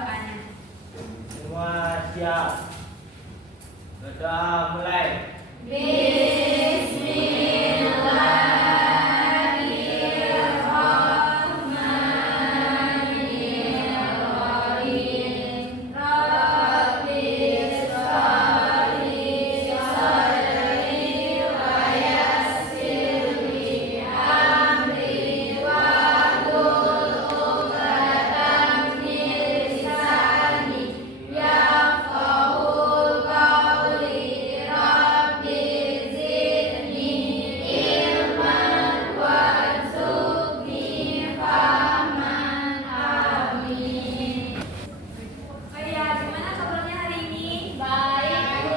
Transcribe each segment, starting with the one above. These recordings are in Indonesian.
doanya. Semua siap. Berdoa mulai. Bismillahirrahmanirrahim. Rabbis sholli sadri wa yassirli amri wahlul 'uqdatam min lisani yafqahul qawli. Rabbi zidni ilman warzuqni fahman. Amin. Oh iya, gimana kabarnya hari ini? Baik, Bu.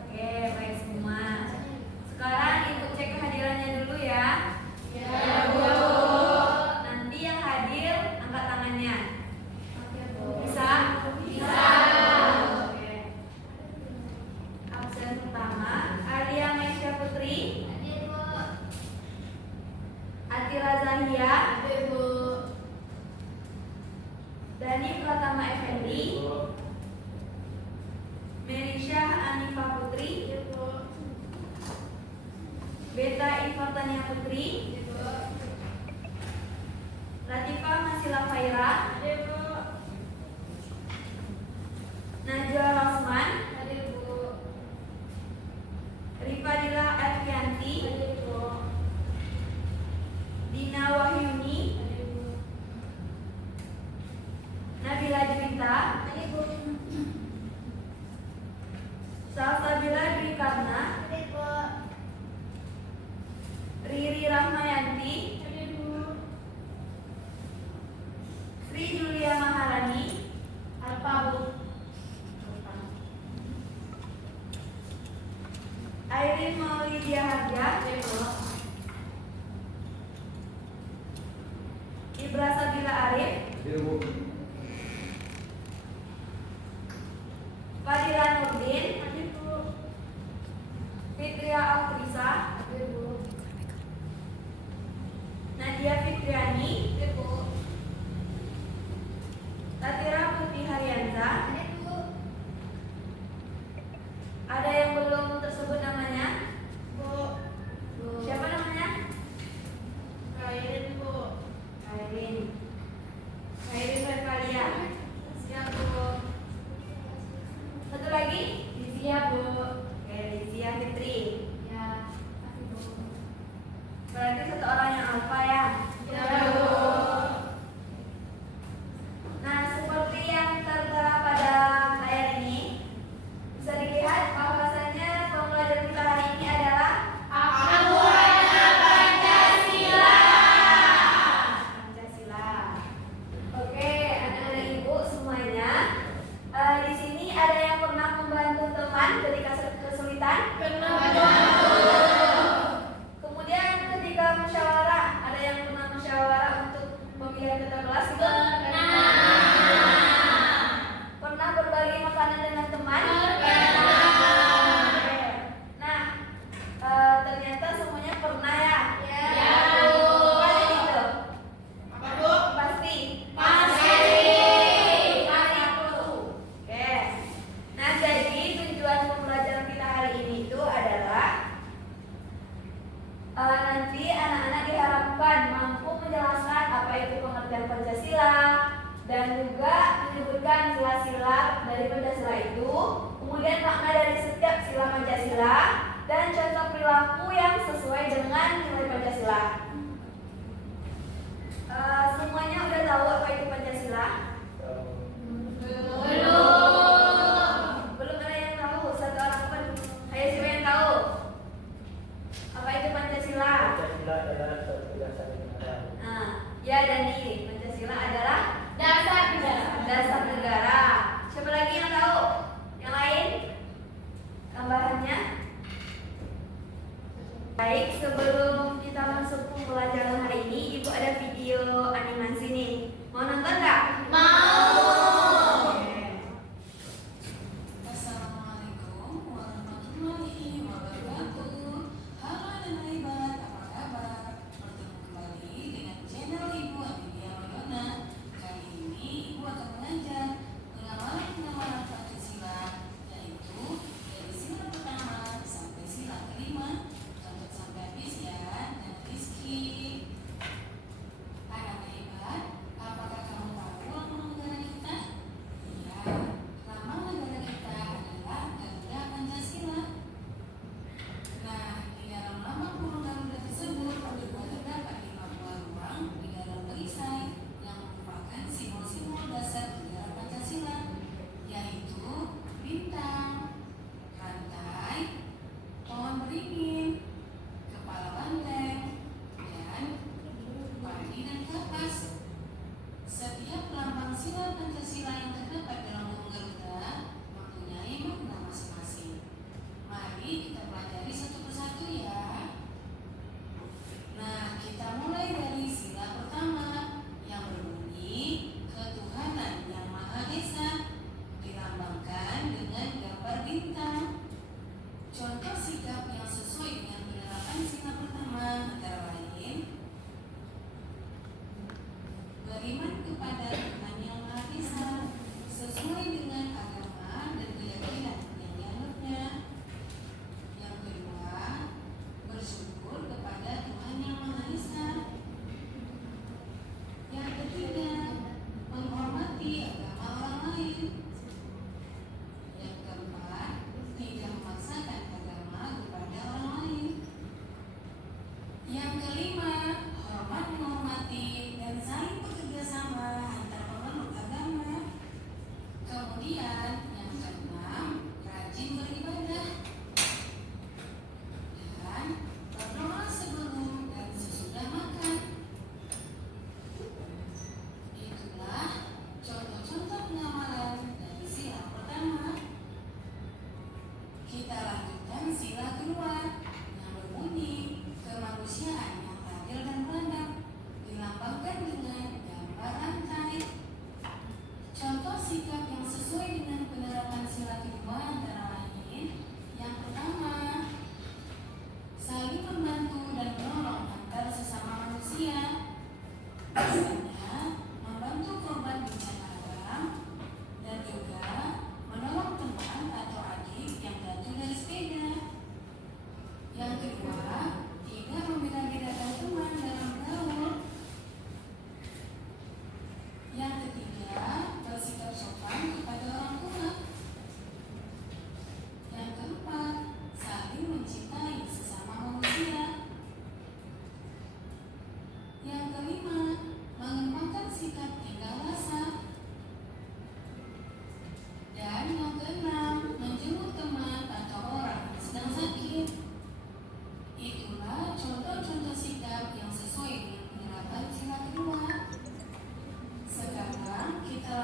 Oke, baik semua. Sekarang Ibu cek kehadirannya dulu ya. Ya, Bu. Nanti yang hadir angkat tangannya. Bisa? Bisa. Oke. Absen pertama, Alia Mesya Putri. Hadir, Bu. Atira Zahia. Hadir, Bu. Dani Pratama Effendi. Merisha Anifa Putri. Beta Ifatania Putri. Latifah Masila Faira. Najwa Rosman. Rifadila Elvianti. Dina Wahyuni. Nabila Juwita. Salsabila Dwi Karna. Riri Rahmayanti. Sri Julia Maharani. Alfa, Bu. Airin Maulidia Harja. Ibra Sabila Arif. Fadila Nurdin. Fitria Altrisa. Nadia Fitriani. Tatira Putih Haryanza. Ada yang belum tersebut namanya? Siapa namanya? Kairin, Bu. Kairin Verkalia. Siap, Bu. Satu lagi? Lizia, Bu. Oke, Lizia Fitri. Ya, Bu. Berarti satu orang yang alfa ya? Ya, Bu. Nah, seperti yang tertera pada layar ini, bisa dilihat bahwasannya pembelajaran kita hari ini adalah Buana Pancasila. Oke, anak-anak Ibu semuanya, di sini ada yang pernah membantu teman ketika kesulitan? Pernah. Kemudian ketika musyawarah, ada yang pernah musyawarah untuk pemilihan tata kelas? Pernah berbagi makanan dengan teman? Oke. Nah, ternyata semuanya pernah ya? Ya, Bu. Bukan gitu? Pasti. Oke. Nah, jadi tujuan pembelajaran kita hari ini itu adalah nanti anak-anak diharapkan mampu menjelaskan apa itu pengertian Pancasila dan juga menyebutkan sila-sila dari Pancasila itu, kemudian makna dari setiap sila Pancasila dan contoh perilaku yang sesuai dengan nilai Pancasila. Semuanya udah tahu apa itu Pancasila? Belum ada yang tahu. Satu orang pun. Ayo, siapa yang tahu? Apa itu Pancasila? Pancasila adalah suatu dasar negara. Nah, ya Dani, Pancasila adalah dasar negara. Siapa lagi yang tahu? Yang lain? Tambahannya? Baik, sebelum kita masuk pembelajaran hari ini, Ibu ada video animasi nih. Mau nonton?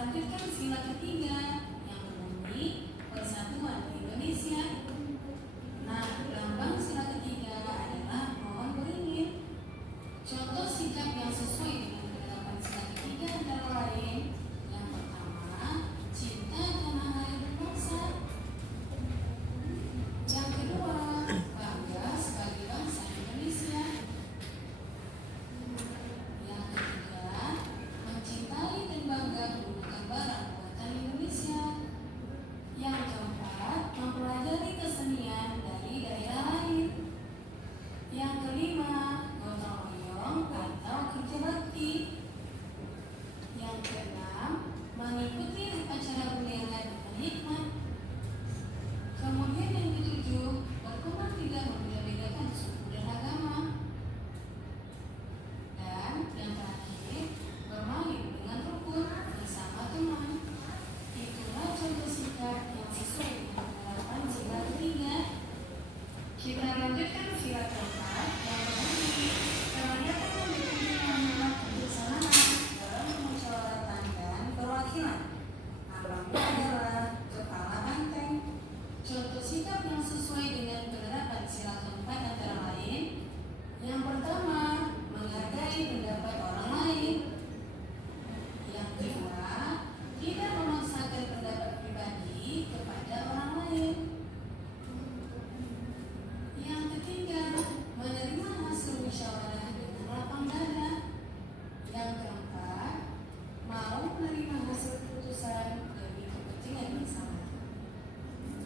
lanjutkan sila ketiga yang berbunyi Persatuan Indonesia. Nah, lambang sila ketiga adalah pohon beringin. Contoh sikap yang sesuai dengan penerapan sila ketiga antara lain: yang pertama, cinta tanah air dan bangsa. Yang kedua, bangga sebagai bangsa Indonesia. Yang ketiga, mencintai dan bangga menggunakan barang buatan Indonesia. Yang keempat, mempelajari kesenian dari daerah lain. Yang kelima, gotong royong atau kerja bakti. Yang keenam, mengikuti upacara bendera dengan hikmat. Kemudian yang ketujuh, berkembang tidak membeda-bedakan suku dan agama. Dan yang terakhir, bermain dengan rukun bersama teman. Itulah contoh sikap yang sesuai dengan penerapan sila ketiga. Kita lanjutkan sila keempat yang berbunyi kegiatan yang dipimpin adalah kebersamaan dalam permusyawaratan dan perwakilan. Lambangnya adalah kepala banteng. Contoh sikap yang sesuai dengan penerapan sila keempat antara lain: yang pertama, menghargai pendapat orang lain. Yang kedua, tidak memaksakan pendapat pribadi kepada orang lain. Yang ketiga, menerima hasil musyawarah dengan lapang dada. Yang keempat, mau menerima hasil keputusan demi kepentingan bersama.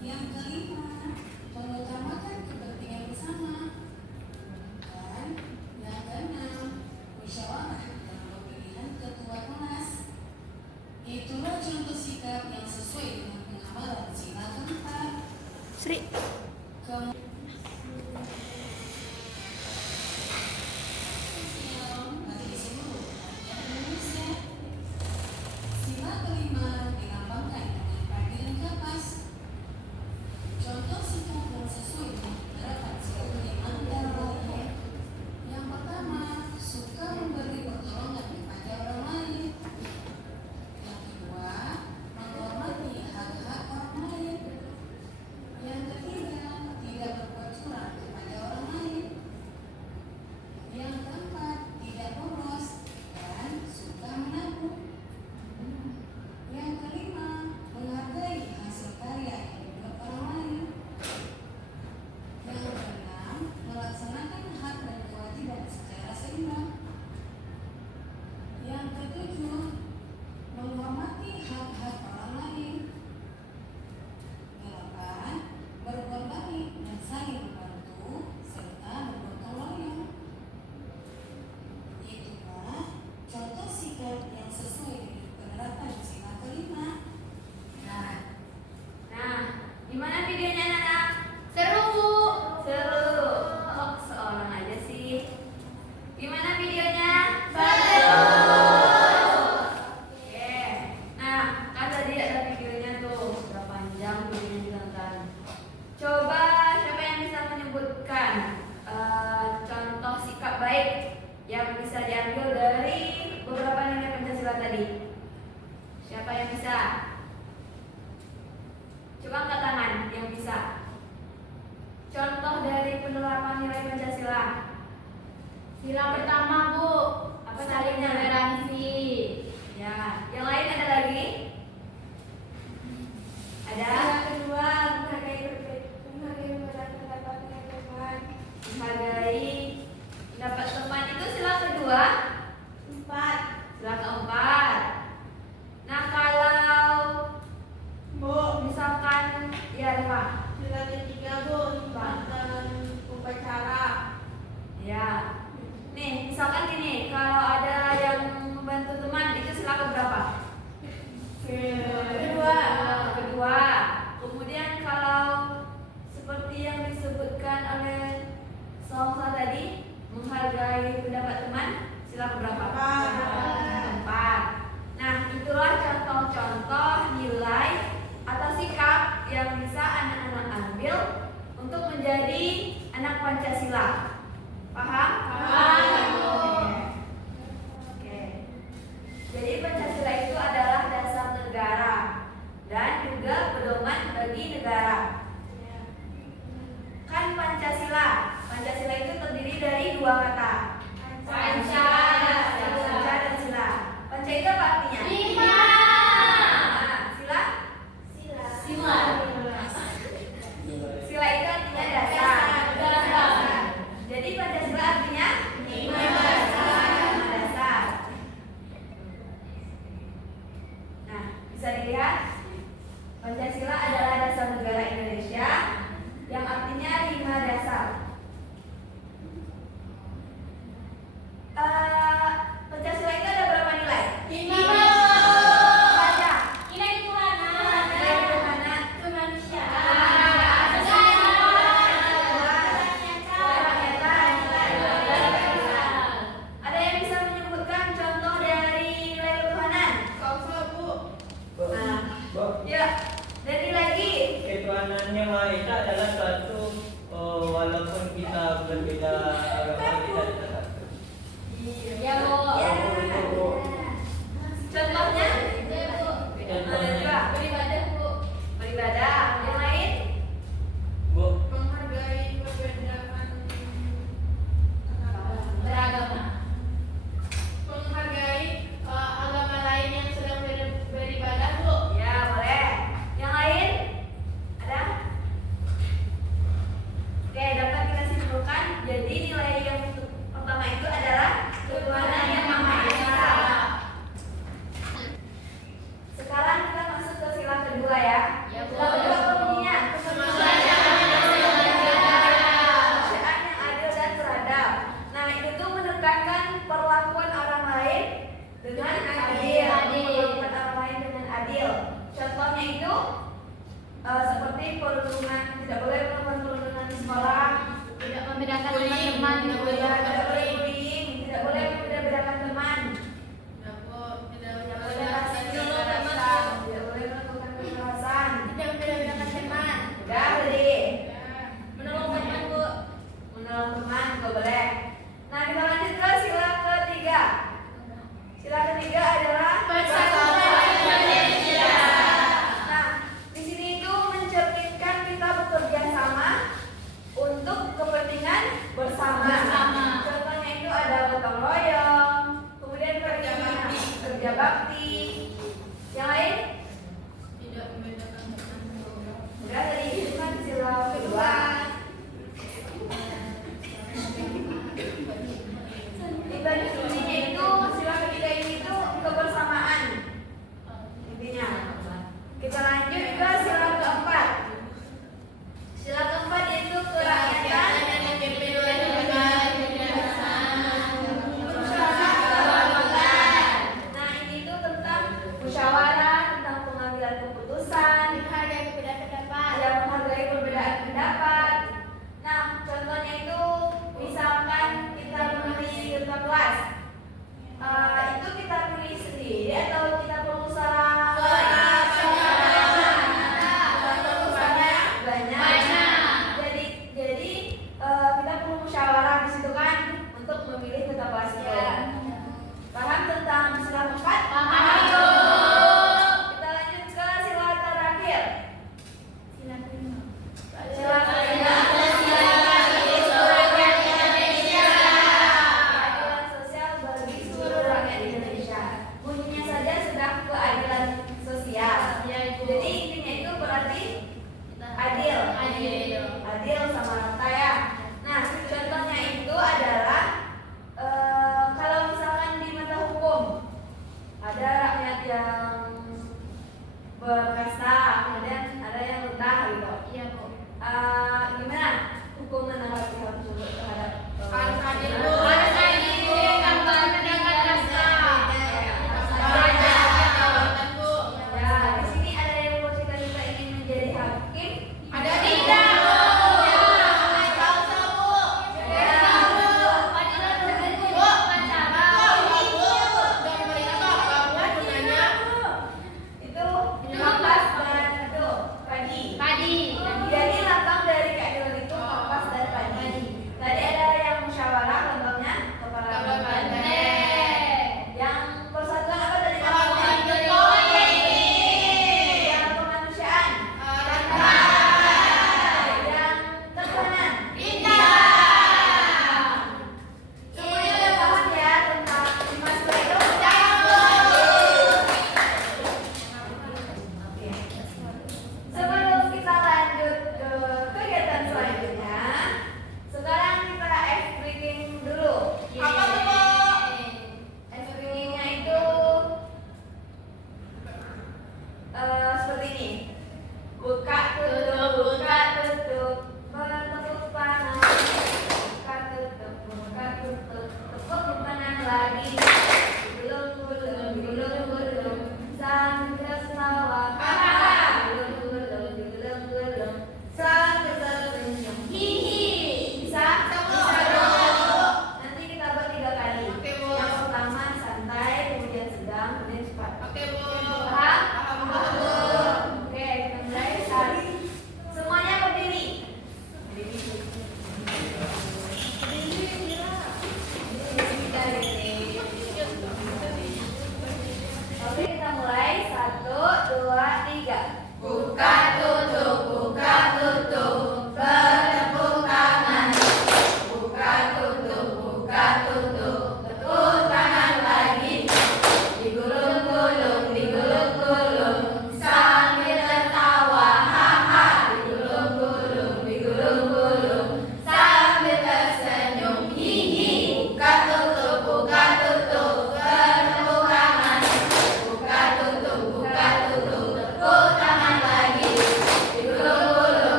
Yang kelima, mengutamakan kepentingan bersama. Dan yang keenam, musyawarah dalam pemilihan ketua kelas. Itulah contoh sikap yang sesuai dengan pengamalan sila keempat. Sri. Bagi seluruh rakyat Indonesia. Sila kelima dilambangkan dengan padi dan kapas. Contoh sikap yang sesuai dengan penerapan sila kelima antara lain: yang pertama, suka memberi pertolongan kepada orang lain. Yang kedua, menghormati hak-hak orang lain. Yang ketiga, tidak berbuat curang kepada orang lain. Yang keempat, tidak boros dan suka menabung. Yang kelima, menghargai hasil karya yang dibuat orang lain. Yang keenam, melaksanakan hak dan kewajiban secara seimbang. Yang ketujuh, menghormati hak-hak orang lain. 8. Berbuat baik dan saling membantu serta bergotong royong. Itulah contoh sikap yang sesuai dengan penerapan sila kelima. Nah, gimana videonya anak-anak? Seru Bu? Seru. Kok seorang aja sih? Gimana videonya? Seru. Oke. Nah, kan tadi ada videonya tuh, udah panjang videonya ditonton. Coba siapa yang bisa menyebutkan contoh sikap baik yang bisa diambil dari beberapa nilai Pancasila tadi? Siapa yang bisa? Coba angkat tangan yang bisa. Contoh dari penerapan nilai Pancasila. Sila pertama Bu, apa saling toleransi. Ya, yang lain ada lagi? Ada? Sila kedua, menghargai pendapat teman. Menghargai pendapat teman itu sila kedua. 4. Sila keempat. Nah, kalau Bu, misalkan ya Reva, Sila ketiga Bu, libatkan upacara. ya. Nih, misalkan gini, kalau ada yang membantu teman itu sila keberapa? Bisa dilihat, Pancasila adalah dasar negara Indonesia yang artinya 5 dasar. Pancasila itu ada berapa nilai? 5. Baca. Nilai ketuhanan, Nilai ketuhanan. kemanusiaan, Ada yang bisa menyebutkan contoh dari nilai ketuhanan? Ya, dan lagi. Ketuhanan yang Maha Esa adalah suatu walaupun kita berbeda agama kita tetap satu. Ya, Bu. Ya. Contohnya? Ada juga. Beribadah, Bu. Beribadah. Yang lain? Bu, Menghargai perbedaan Beragama. menghargai agama lain yang sedang beribadah, Bu. Ya, boleh. Yang lain? Ada? Oke, dapat kita simpulkan. Jadi nilai yang pertama itu adalah ketuhanan yang Maha Esa. Sekarang kita masuk ke sila kedua ya. Ya, Bu. Sila kedua apa bunyinya? Kemanusiaan yang adil dan beradab. Nah, itu tuh menekankan perlakuan orang lain dengan adil. Perlakuan orang lain dengan adil. Contohnya itu seperti perundungan, tidak boleh melakukan perundungan di sekolah, Tidak membedakan Bullying, teman-teman, tidak Bu. boleh. tidak boleh bullying, tidak boleh membeda-bedakan teman, Tidak tidak boleh kekerasan, tidak boleh melakukan kekerasan. tidak membeda-bedakan teman. Udah beli. Menolong teman, Bu. Menolong teman nggak boleh. Nah, kita lanjut ke sila ketiga. Sila ketiga adalah Persatuan Indonesia. Nah, di sini itu mencerminkan kita bekerja sama untuk kepentingan bersama. Bersama. Contohnya itu ada gotong royong, kemudian kerja bakti. Yang lain? Tidak membedakan teman. Udah tadi itu kan sila kedua. Di bagian intinya itu sila ketiga ini itu kebersamaan intinya. Kita lanjut ke sila keempat. Sila keempat yaitu kerakyatan. Nah, ini tuh tentang musyawarah, tentang pengambilan keputusan,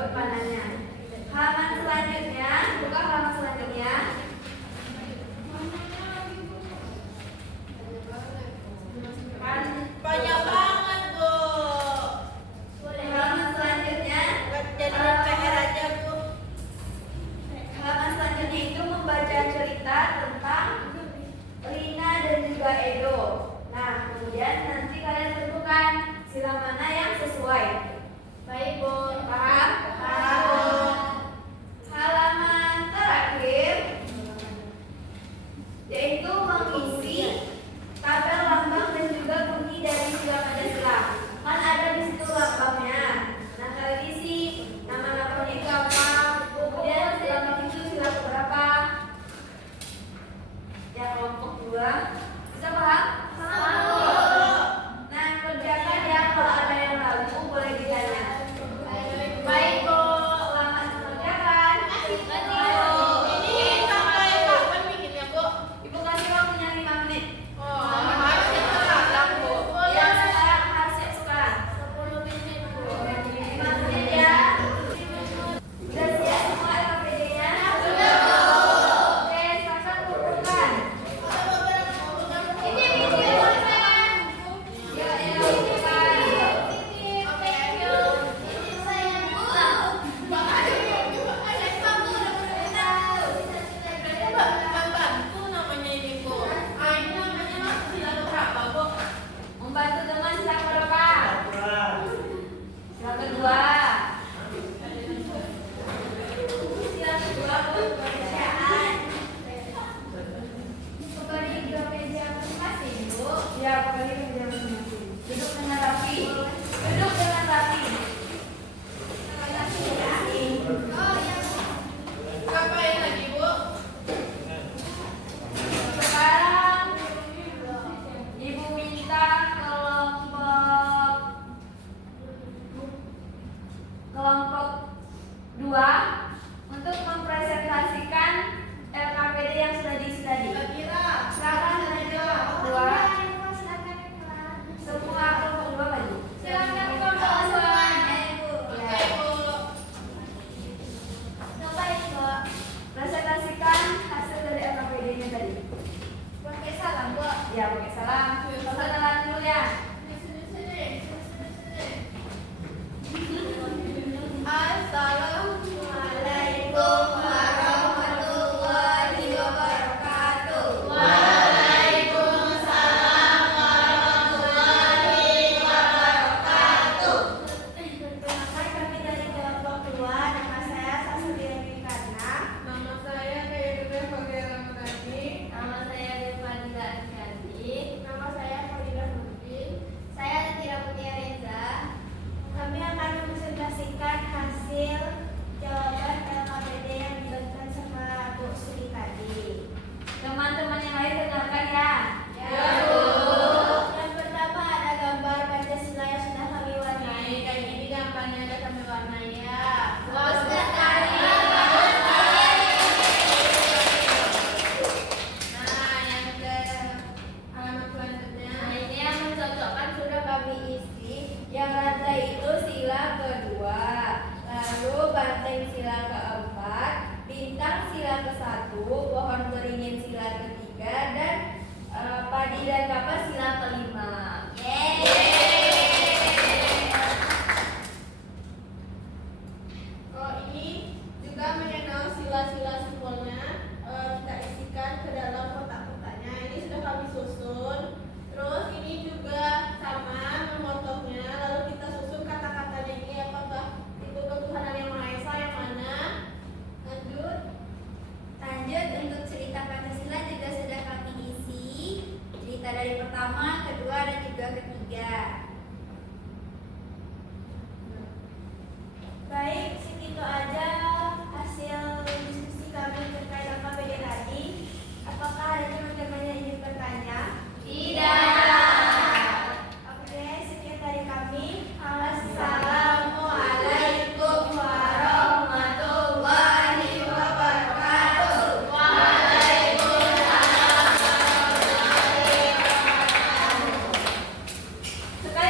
buat panahnya. Halaman selanjutnya, buka halaman selanjutnya. Banyak banget, Bu. Halaman selanjutnya, Jadi PR aja, Bu. halaman selanjutnya itu membaca cerita tentang Rina dan juga Edo. Nah, kemudian nanti kalian tentukan sila mana yang sesuai. Baik, Bu. Paham? Paham. Halaman terakhir yaitu mengisi tabel lambang dan juga bunyi dari sila Pancasila. Kan ada di situ lambangnya. Nah, kalian isi nama lambangnya itu apa, kemudian lambang itu sila berapa. Ya, kelompok 2 bisa paham? Nah, kerjakan ya, kalau ada yang ragu boleh ditanya. Baik, Bu. Selamat mengerjakan. Ini sampai kapan bikinnya, Bu? Ibu kasih waktunya 5 menit. Oh, harusnya sekarang, Bu. Ya, sekarang harus siap sekarang. 10 menit, Bu. 5 menit ya. Udah siap semua LKPD-nya? Sudah, Bu. Oke, silakan kumpulkan. Ini video saya. Ya, ya, kumpulkan. Oke, ayo. Ini saya, Bu. Bantu namanya ini, Bu. Ah, ini namanya sila berapa, Bu? Membantu teman sila berapa? Kurang. Sila kedua. Sila kedua buat pekerjaan. Kembali ke meja masing-masing, Bu. Ya, kembali ke meja masing-masing. Duduk dengan rapi. Duduk dengan rapi. Ngapain lagi, Bu? Sekarang Ibu minta kelompok 2 untuk mempresentasikan LKPD yang sudah diisi tadi. Kira-kira. Silakan dari kelompok 2. Semua kelompok 2 maju. Silakan kelompok dua. Oke, Bu. Coba Ibu presentasikan hasil dari LKPD-nya tadi. Pakai salam, Bu. Ya, pakai salam. Perkenalan dulu ya. Assalamualaikum warahmatullahi wabarakatuh. Waalaikumsalam warahmatullahi wabarakatuh. Perkenalkan kami dari kelompok 2. Nama saya Sasuliani Wikarna. Nama saya Khairul Fakir Ramadhani. Nama saya Devadila Asyadi. Nama saya Fadilah Nurdin. Saya Tira Putih Reza. Kami akan mempresentasikan hasil jawaban LKPD yang dibagikan sama Bu Sri tadi. Teman-teman yang lain dengarkan ya. Ya, Bu. Yang pertama ada gambar Pancasila yang sudah kami warnai. Kayak gini gambarnya ada kami warnai ya. Wah, sekali. Nah, yang ke halaman selanjutnya. Nah, ini yang mencocokkan sudah kami isi. Yang rantai itu sila kedua, lalu banteng sila keempat, bintang sila ke-1, pohon beringin sila ketiga, dan padi dan kapas sila kelima. Oh, ini juga mengenal sila-sila simpelnya. Kita isikan ke dalam kotak-kotaknya. Ini sudah kami susun. Terus ini juga sama memotongnya. Lalu kita susun kata-katanya ini apakah itu ketuhanan yang Maha Esa yang mana? Lanjut. Lanjut untuk cerita Pancasila juga sudah kami isi. Cerita dari pertama, kedua, dan juga ketiga. Baik, segitu aja hasil diskusi kami terkait LKPD tadi. Apakah ada teman-teman yang ingin bertanya? Tidak. Oke, sekian dari kami. Assalamualaikum warahmatullahi wabarakatuh. Waalaikumsalam warahmatullahi wabarakatuh. Sekali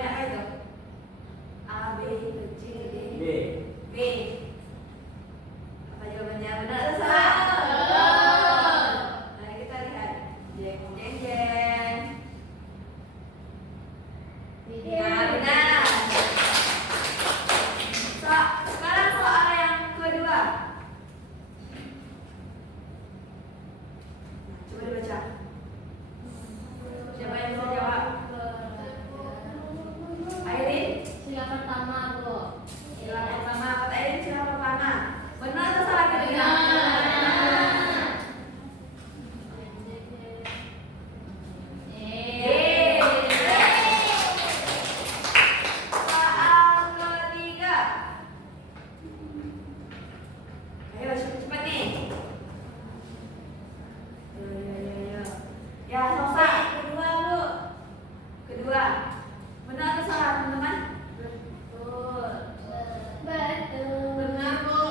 banyak apa itu? A, B, C, D, B. B. Apa jawabannya? Benar atau salah? Nah, kita lihat. Jeng jeng jeng. Nah, benar. Sekarang soal yang kedua. Coba dibaca. Siapa yang bisa jawab? Airin? Sila pertama, Bu. Sila pertama. Kata Airin sila pertama. Benar atau salah kira-kira? Soal ketiga. Ayo cepat-cepat nih. Ayo. Ya, Sosa. Kedua, Bu. Kedua. Benar atau salah, teman-teman? Betul. Benar, Bu.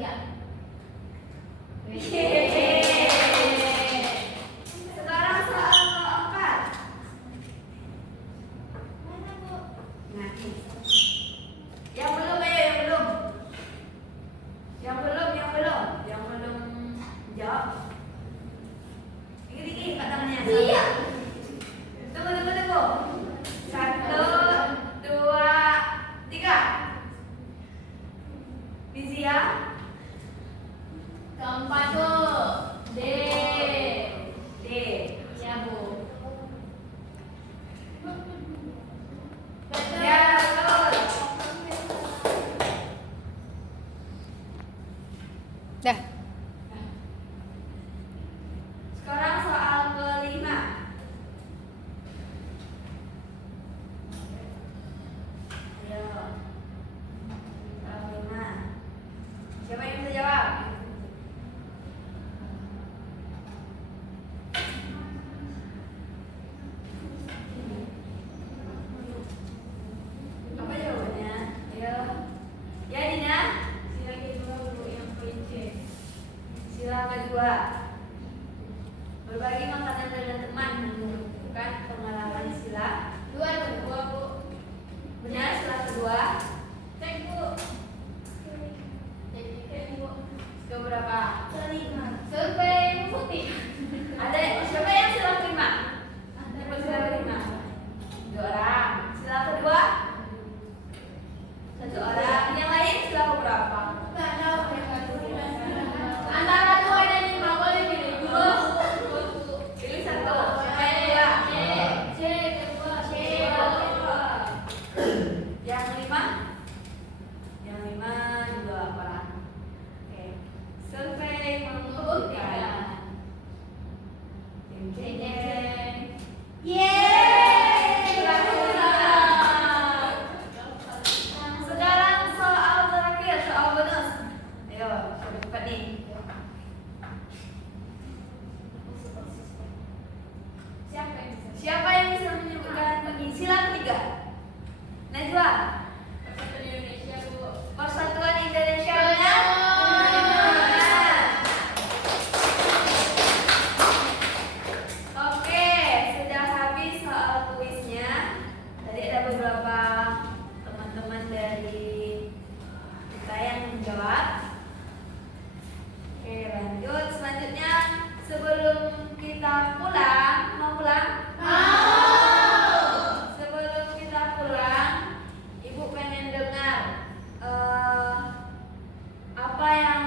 Ya. Sekarang soal keempat. Nah, yang belum ayo, yang belum jawab. Dikit-dikit angkat tangannya. Iya. Tunggu. 1, 2, 3. Bizia. Keempat, Bu. D. D. Ya, Bu. Ya, betul. Dah. Sekarang soal kelima. Ayo. Soal kelima. Siapa yang bisa jawab? Apa jawabannya? Ayo. Ya, Dina. Sila kedua, Bu, yang poin C. Sila kedua. Berbagi makanan dengan teman menunjukkan pengalaman sila. Dua, Bu. Benar, sila kedua. Cek, Bu. Cek, Bu. Keberapa? Kelima. Survei putih. Ada siapa yang sila kelima? Siapa sila kelima? 2 orang. Sila kedua? 1 orang. Yang lain sila keberapa? Nggak tahu, mereka tuh. Antara 2 dan 5 boleh pilih. Pilih 1. Siapa yang kedua? C kedua. C. Yang lima? Yang lima juga orang. Oke. Survei membuktikan. Jeng jeng jeng. Sekarang soal terakhir, soal bonus. Ayo, cepat nih. Siapa yang bisa menyebutkan sila ketiga? Najwa. Persatuan Indonesia, Bu. Persatuan Indonesia benar? Oke, sudah habis soal kuisnya. Tadi ada beberapa teman-teman dari kita yang menjawab. Oke, lanjut. Selanjutnya, sebelum kita pulang, mau pulang? Sebelum kita pulang, Ibu pengen dengar apa yang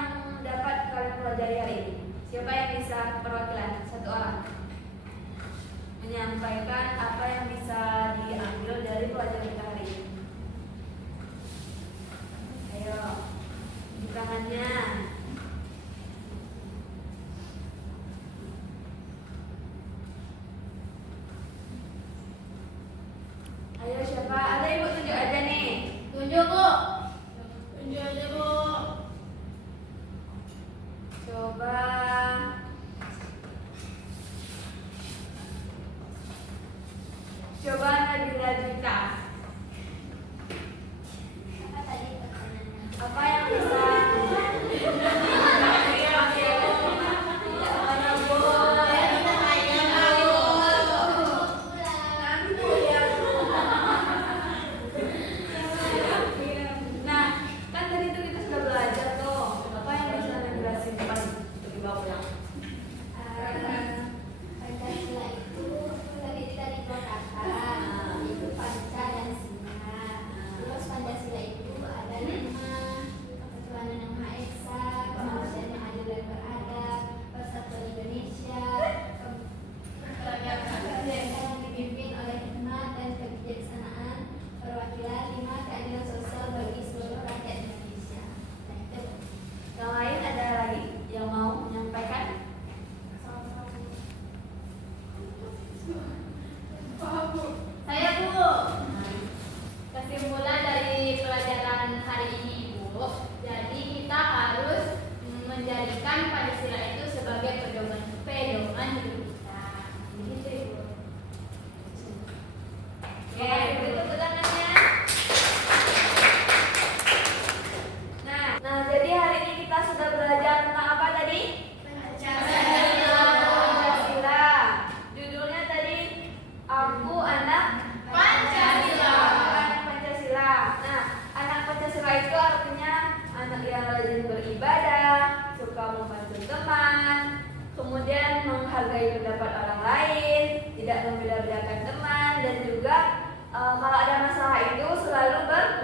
dapat kalian pelajari hari ini. Siapa yang bisa perwakilan? 1 orang menyampaikan apa yang bisa diambil dari pelajaran kita hari ini. Ayo, di tangannya. Ayo siapa? Ada Ibu tunjuk aja nih. Tunjuk, Bu. Tunjuk aja, Bu. Coba. Coba Nabila Juta. Apa yang bisa?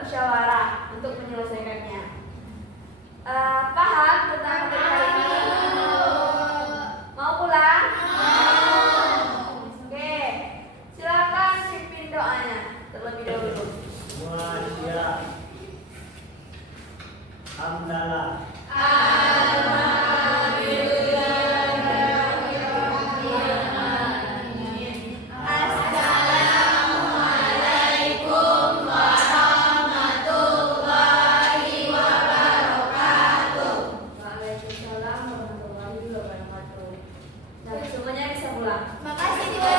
bermusyawarah untuk menyelesaikannya. Paham tentang materi hari ini? Mau pulang? Oke, silakan pimpin doanya terlebih dahulu. Muhammad. Hamdalah. Waalaikumsalam warahmatullahi wabarakatuh. Nah, semuanya bisa pulang. Makasih, Bu.